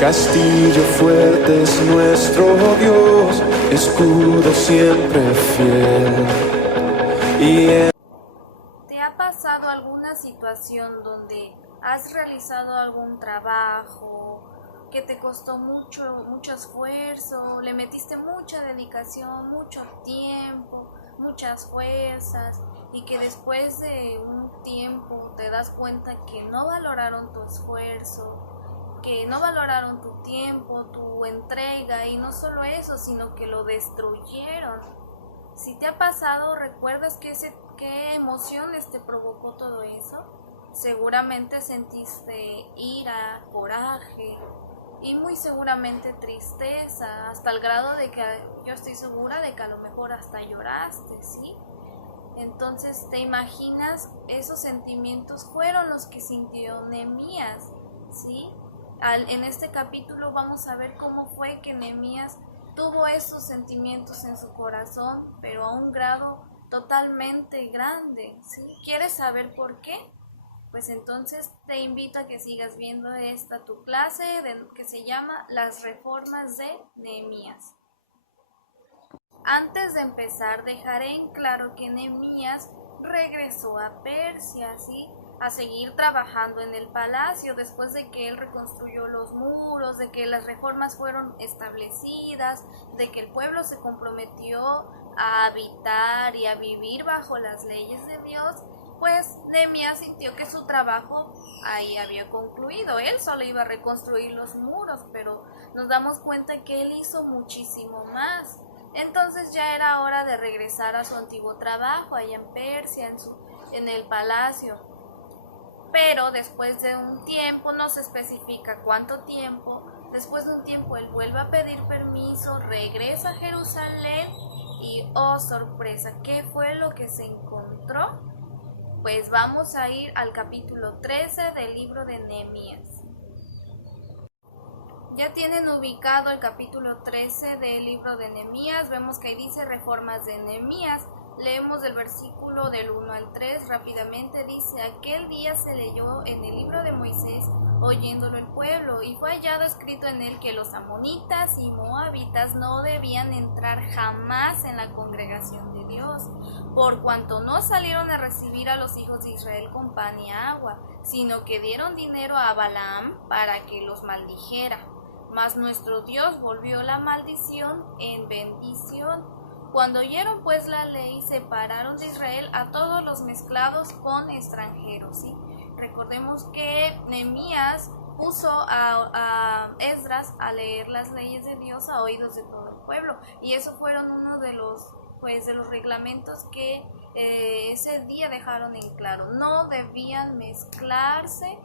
Castillo fuerte es nuestro Dios, escudo siempre fiel. ¿Te ha pasado alguna situación donde has realizado algún trabajo que te costó mucho esfuerzo, le metiste mucha dedicación, mucho tiempo, muchas fuerzas, y que después de un tiempo te das cuenta que no valoraron tu esfuerzo, que no valoraron tu tiempo, tu entrega, y no solo eso, sino que lo destruyeron? Si te ha pasado, ¿recuerdas qué emociones te provocó todo eso? Seguramente sentiste ira, coraje y muy seguramente tristeza, hasta el grado de que yo estoy segura de que a lo mejor hasta lloraste, ¿sí? Entonces, ¿te imaginas? Esos sentimientos fueron los que sintió Nehemías, ¿sí? En este capítulo vamos a ver cómo fue que Nehemías tuvo esos sentimientos en su corazón, pero a un grado totalmente grande, ¿sí? ¿Quieres saber por qué? Pues entonces te invito a que sigas viendo tu clase que se llama Las Reformas de Nehemías. Antes de empezar, dejaré en claro que Nehemías regresó a Persia, ¿sí?, a seguir trabajando en el palacio después de que él reconstruyó los muros, de que las reformas fueron establecidas, de que el pueblo se comprometió a habitar y a vivir bajo las leyes de Dios. Pues Nehemías sintió que su trabajo ahí había concluido. Él solo iba a reconstruir los muros, pero nos damos cuenta que él hizo muchísimo más. Entonces ya era hora de regresar a su antiguo trabajo allá en Persia, en el palacio. Pero después de un tiempo, no se especifica cuánto tiempo, después de un tiempo él vuelve a pedir permiso, regresa a Jerusalén y ¡oh sorpresa! ¿Qué fue lo que se encontró? Pues vamos a ir al capítulo 13 del libro de Nehemías. Ya tienen ubicado el capítulo 13 del libro de Nehemías. Vemos que ahí dice reformas de Nehemías. Leemos el versículo del 1 al 3 rápidamente. Dice: aquel día se leyó en el libro de Moisés, oyéndolo el pueblo, y fue hallado escrito en él que los amonitas y moabitas no debían entrar jamás en la congregación de Dios, por cuanto no salieron a recibir a los hijos de Israel con pan y agua, sino que dieron dinero a Balaam para que los maldijera. Mas nuestro Dios volvió la maldición en bendición. Cuando oyeron pues la ley, separaron de Israel a todos los mezclados con extranjeros, ¿sí? Recordemos que Nehemías puso a Esdras a leer las leyes de Dios a oídos de todo el pueblo, y eso fueron uno de los reglamentos que ese día dejaron en claro. No debían mezclarse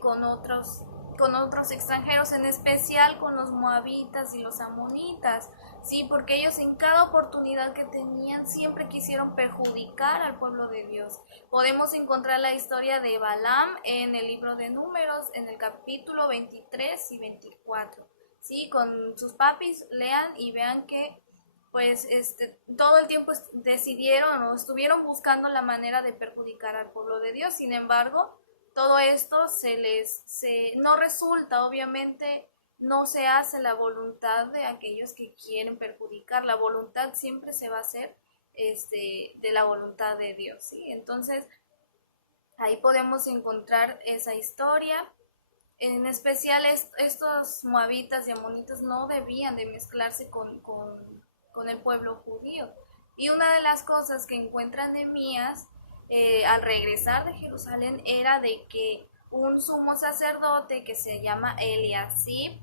con otros extranjeros, en especial con los moabitas y los amonitas, sí, porque ellos en cada oportunidad que tenían siempre quisieron perjudicar al pueblo de Dios. Podemos encontrar la historia de Balaam en el libro de Números, en el capítulo 23 y 24, sí, con sus papis lean y vean que todo el tiempo decidieron o estuvieron buscando la manera de perjudicar al pueblo de Dios. Sin embargo, todo esto no resulta, obviamente no se hace la voluntad de aquellos que quieren perjudicar. La voluntad siempre se va a hacer de la voluntad de Dios, ¿sí? Entonces, ahí podemos encontrar esa historia. En especial estos moabitas y amonitas no debían de mezclarse con el pueblo judío. Y una de las cosas que encuentra Nehemías al regresar de Jerusalén era de que un sumo sacerdote que se llama Eliasib,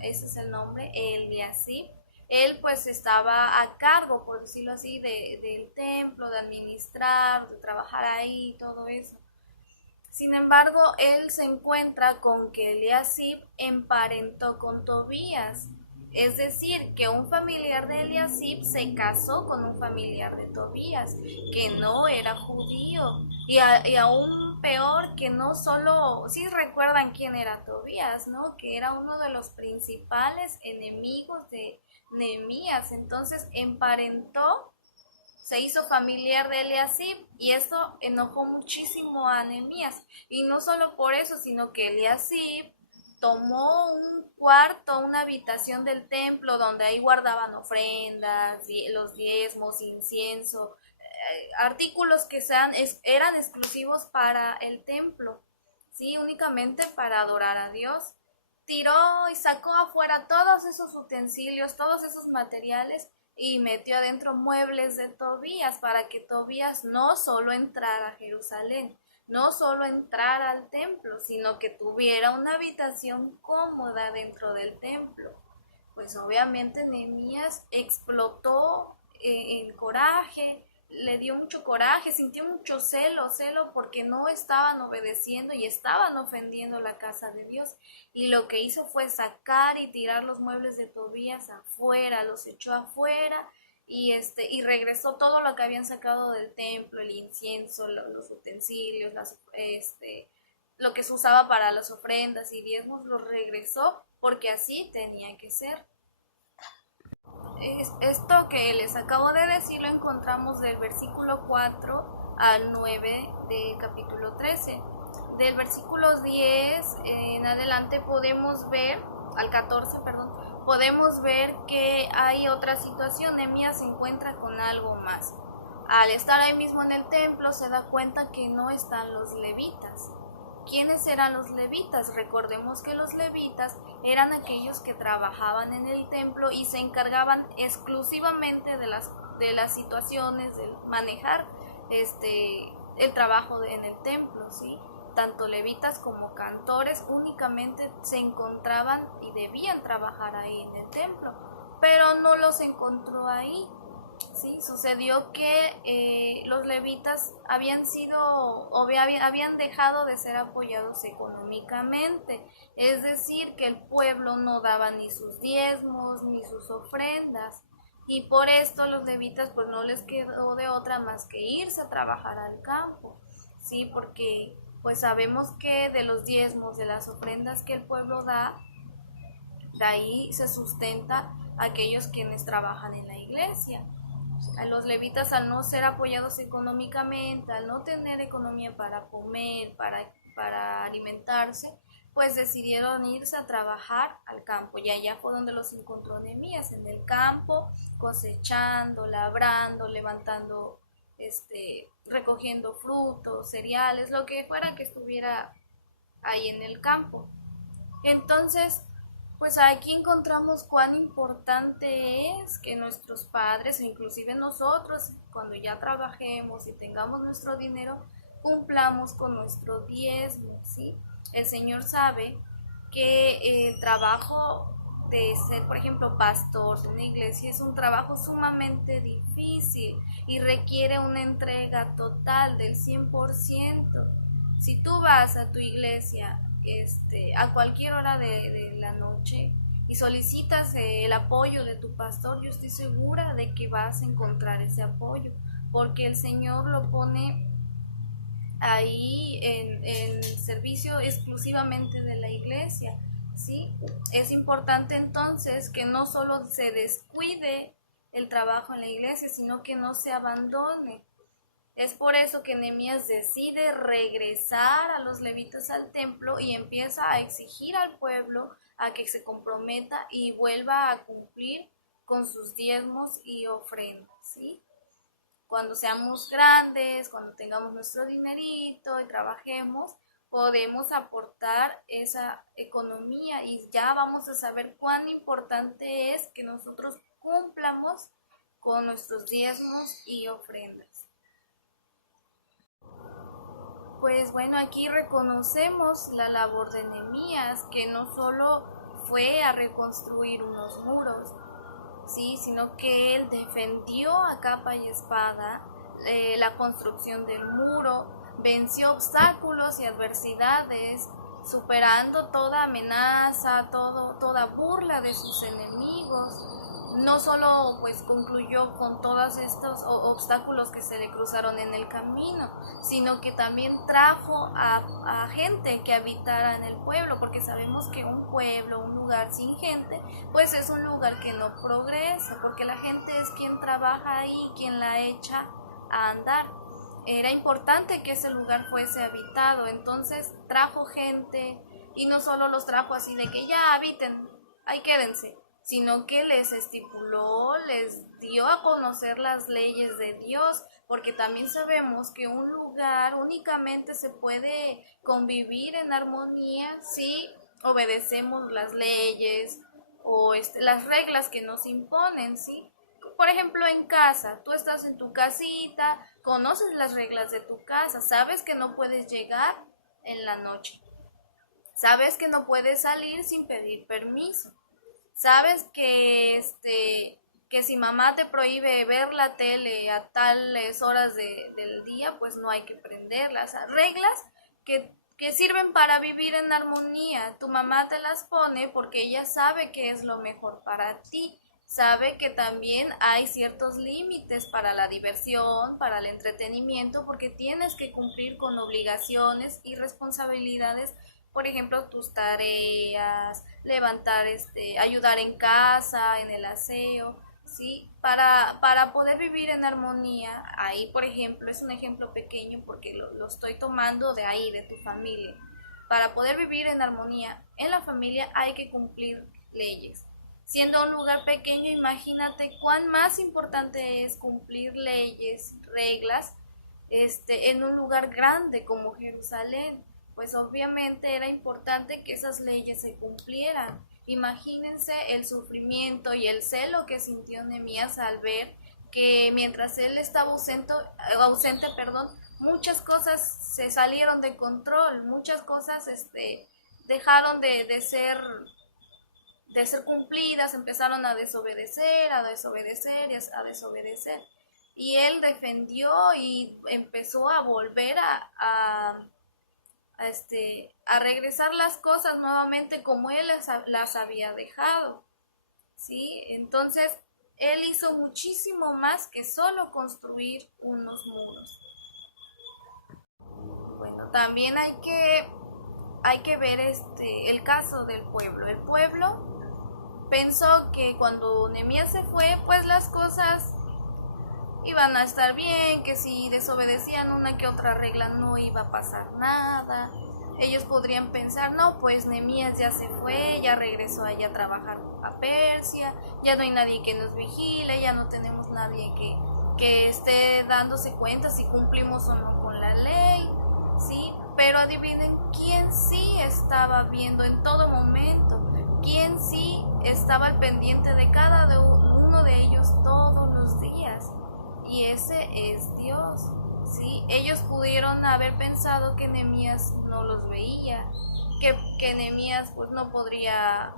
ese es el nombre, Eliasib, él pues estaba a cargo, por decirlo así, del templo, de administrar, de trabajar ahí, todo eso. Sin embargo, él se encuentra con que Eliasib emparentó con Tobías. Es decir, que un familiar de Eliasib se casó con un familiar de Tobías, que no era judío. Y aún peor, que no solo, sí recuerdan quién era Tobías, ¿no? Que era uno de los principales enemigos de Nehemías. Entonces emparentó, se hizo familiar de Eliasib, y esto enojó muchísimo a Nehemías. Y no solo por eso, sino que Eliasib tomó un cuarto, una habitación del templo donde ahí guardaban ofrendas, los diezmos, incienso, artículos que eran exclusivos para el templo, ¿sí? Únicamente para adorar a Dios. Tiró y sacó afuera todos esos utensilios, todos esos materiales y metió adentro muebles de Tobías para que Tobías no solo entrara a Jerusalén, no solo entrara al templo, sino que tuviera una habitación cómoda dentro del templo. Pues obviamente Nehemías explotó el coraje, le dio mucho coraje, sintió mucho celo porque no estaban obedeciendo y estaban ofendiendo la casa de Dios. Y lo que hizo fue sacar y tirar los muebles de Tobías afuera, los echó afuera y regresó todo lo que habían sacado del templo, el incienso, los utensilios, lo que se usaba para las ofrendas y diezmos, los regresó porque así tenía que ser. Esto que les acabo de decir lo encontramos del versículo 4 al 9 del capítulo 13. Del versículo 10 en adelante podemos ver, al 14, perdón, podemos ver que hay otra situación. Nehemías se encuentra con algo más. Al estar ahí mismo en el templo se da cuenta que no están los levitas. ¿Quiénes eran los levitas? Recordemos que los levitas eran aquellos que trabajaban en el templo y se encargaban exclusivamente de las situaciones, de manejar el trabajo en el templo, ¿sí? Tanto levitas como cantores únicamente se encontraban y debían trabajar ahí en el templo, pero no los encontró ahí. Sí, sucedió que los levitas habían dejado de ser apoyados económicamente, es decir, que el pueblo no daba ni sus diezmos ni sus ofrendas, y por esto los levitas pues no les quedó de otra más que irse a trabajar al campo, sí, porque pues sabemos que de los diezmos, de las ofrendas que el pueblo da, de ahí se sustenta aquellos quienes trabajan en la iglesia. A los levitas, al no ser apoyados económicamente, al no tener economía para comer, para alimentarse, pues decidieron irse a trabajar al campo. Y allá fue donde los encontró Nehemías, en el campo, cosechando, labrando, levantando, recogiendo frutos, cereales, lo que fuera que estuviera ahí en el campo. Entonces, pues aquí encontramos cuán importante es que nuestros padres, e inclusive nosotros, cuando ya trabajemos y tengamos nuestro dinero, cumplamos con nuestro diezmo, ¿sí? El Señor sabe que el trabajo de ser, por ejemplo, pastor de una iglesia es un trabajo sumamente difícil y requiere una entrega total del 100%. Si tú vas a tu iglesia a cualquier hora de la noche y solicitas el apoyo de tu pastor, yo estoy segura de que vas a encontrar ese apoyo, porque el Señor lo pone ahí en servicio exclusivamente de la iglesia, ¿sí? Es importante entonces que no solo se descuide el trabajo en la iglesia, sino que no se abandone. Es por eso que Nehemías decide regresar a los levitas al templo y empieza a exigir al pueblo a que se comprometa y vuelva a cumplir con sus diezmos y ofrendas, ¿sí? Cuando seamos grandes, cuando tengamos nuestro dinerito y trabajemos, podemos aportar esa economía y ya vamos a saber cuán importante es que nosotros cumplamos con nuestros diezmos y ofrendas. Pues bueno, aquí reconocemos la labor de Nehemías, que no solo fue a reconstruir unos muros, sí, sino que él defendió a capa y espada la construcción del muro, venció obstáculos y adversidades, superando toda amenaza, toda burla de sus enemigos. No solo pues concluyó con todos estos obstáculos que se le cruzaron en el camino, sino que también trajo a gente que habitara en el pueblo, porque sabemos que un pueblo, un lugar sin gente, pues es un lugar que no progresa, porque la gente es quien trabaja ahí, quien la echa a andar. Era importante que ese lugar fuese habitado, entonces trajo gente y no solo los trajo así de que ya habiten, ahí quédense, sino que les estipuló, les dio a conocer las leyes de Dios, porque también sabemos que un lugar únicamente se puede convivir en armonía si obedecemos las leyes o las reglas que nos imponen, ¿sí? Por ejemplo, en casa, tú estás en tu casita, conoces las reglas de tu casa, sabes que no puedes llegar en la noche, sabes que no puedes salir sin pedir permiso, sabes que si mamá te prohíbe ver la tele a tales horas del día, pues no hay que prenderlas. O sea, reglas que sirven para vivir en armonía. Tu mamá te las pone porque ella sabe que es lo mejor para ti. Sabe que también hay ciertos límites para la diversión, para el entretenimiento, porque tienes que cumplir con obligaciones y responsabilidades. Por ejemplo, tus tareas, levantar, ayudar en casa, en el aseo, ¿sí? Para poder vivir en armonía, ahí, por ejemplo, es un ejemplo pequeño porque lo estoy tomando de ahí, de tu familia. Para poder vivir en armonía en la familia hay que cumplir leyes. Siendo un lugar pequeño, imagínate cuán más importante es cumplir leyes, reglas, en un lugar grande como Jerusalén. Pues obviamente era importante que esas leyes se cumplieran. Imagínense el sufrimiento y el celo que sintió Nehemías al ver que mientras él estaba ausente, muchas cosas se salieron de control, muchas cosas dejaron de ser cumplidas, empezaron a desobedecer y a desobedecer. Y él defendió y empezó a volver a regresar las cosas nuevamente como él las había dejado, ¿sí? Entonces, él hizo muchísimo más que solo construir unos muros. Bueno, también hay que ver el caso del pueblo. El pueblo pensó que cuando Nehemías se fue, pues las cosas iban a estar bien, que si desobedecían una que otra regla no iba a pasar nada. Ellos podrían pensar, no, pues Nehemías ya se fue, ya regresó allá a trabajar a Persia, ya no hay nadie que nos vigile, ya no tenemos nadie que esté dándose cuenta si cumplimos o no con la ley, ¿sí? Pero adivinen quién sí estaba viendo en todo momento, quién sí estaba al pendiente de cada uno de ellos todos los días. Y ese es Dios, ¿sí? Ellos pudieron haber pensado que Nehemías no los veía, que Nehemías pues no podría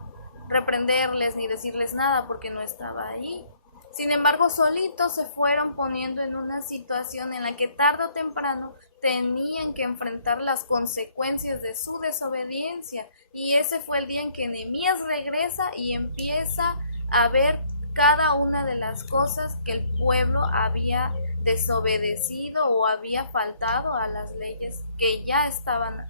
reprenderles ni decirles nada porque no estaba ahí. Sin embargo, solitos se fueron poniendo en una situación en la que tarde o temprano tenían que enfrentar las consecuencias de su desobediencia. Y ese fue el día en que Nehemías regresa y empieza a ver cada una de las cosas que el pueblo había desobedecido o había faltado a las leyes que ya estaban.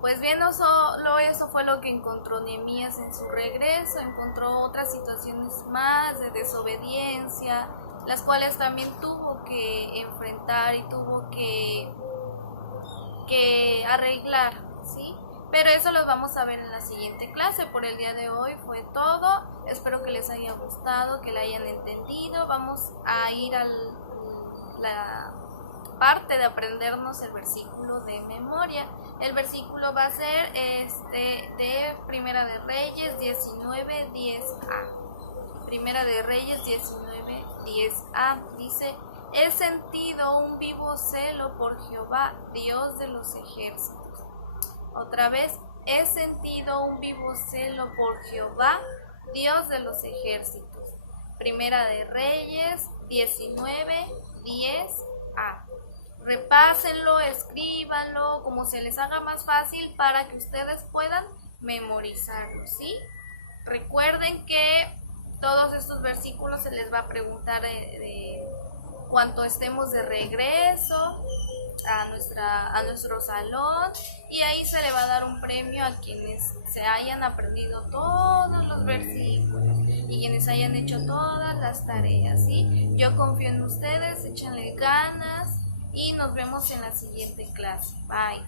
Pues bien, no solo eso fue lo que encontró Nehemías en su regreso, encontró otras situaciones más de desobediencia, las cuales también tuvo que enfrentar y tuvo que arreglar, ¿sí? Pero eso lo vamos a ver en la siguiente clase. Por el día de hoy fue todo. Espero que les haya gustado, que la hayan entendido. Vamos a ir a la parte de aprendernos el versículo de memoria. El versículo va a ser de Primera de Reyes 19:10a. Primera de Reyes 19:10a. Dice: he sentido un vivo celo por Jehová, Dios de los ejércitos. Otra vez, he sentido un vivo celo por Jehová, Dios de los ejércitos. Primera de Reyes 19:10a. Repásenlo, escríbanlo, como se les haga más fácil para que ustedes puedan memorizarlo, ¿sí? Recuerden que todos estos versículos se les va a preguntar cuando estemos de regreso a nuestro salón, y ahí se le va a dar un premio a quienes se hayan aprendido todos los versículos y quienes hayan hecho todas las tareas, ¿sí? Yo confío en ustedes, échenle ganas y nos vemos en la siguiente clase. Bye.